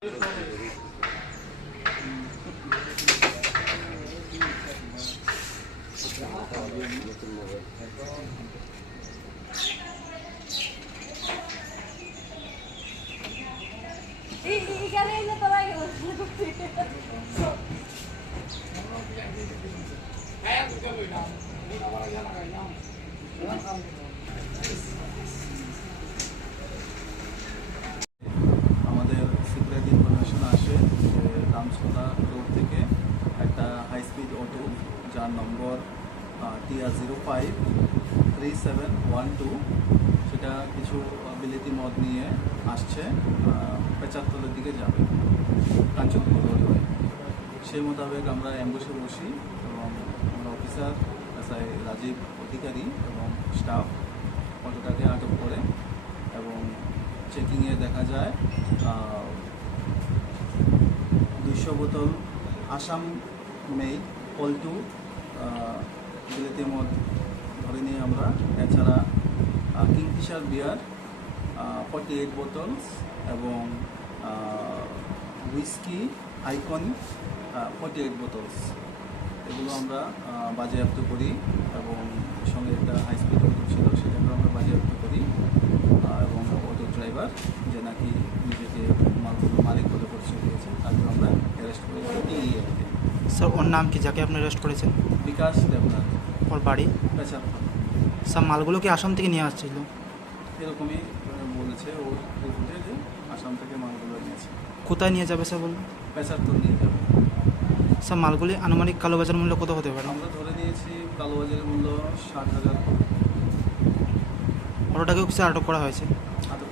আমাদের secret information আসে যে রামসোনা রোড থেকে একটা হাই স্পিড অটো যার নম্বর TR053712 সেটা কিছু বিলেতি মদ নিয়ে আসছে পেচারতলের দিকে যাবে কাঞ্চনপুর রোড হয়ে। সেই মোতাবেক আমরা অ্যাম্বুসে বসি এবং আমরা অফিসার এসআই রাজীব অধিকারী এবং স্টাফ অটোটাকে আটক করে এবং চেকিংয়ে দেখা যায় 200 বোতল আসাম মেড পল্টু বিলেতি মদ ধরে নিয়ে আমরা। এছাড়া কিংফিশার বিয়ার 48 বোতলস এবং হুইস্কি আইকন 48 বোতলস এগুলো আমরা বাজেয়াপ্ত করি এবং সঙ্গে একটা হাই স্পিড অটো ছিল সেটাকে আমরা বাজেয়াপ্ত করি এবং অটো ড্রাইভার যে নাকি নিজেকে মালগুলো মালিক বলে পরিচয় দিয়েছে তাকে আমরা অ্যারেস্ট করেছি। স্যার ওর নাম কি যাকে আপনি অ্যারেস্ট করেছেন? বিকাশ দেবনাথ। ওর বাড়ি পেচার। স্যার মালগুলো কি আসাম থেকে নিয়ে আসছিল? এরকমই বলেছে ওর রিপোর্টে যে আসাম থেকে মালগুলো নিয়েছে। কোথায় নিয়ে যাবে স্যার বলুন? পেচারতল নিয়ে যাবে। স্যার মালগুলি আনুমানিক কালোবাজার মূল্য কত হতে পারে? আমরা ধরে নিয়েছি কালোবাজারের মূল্য 60,000। অটোটাকেও স্যার আটক করা হয়েছে? আটক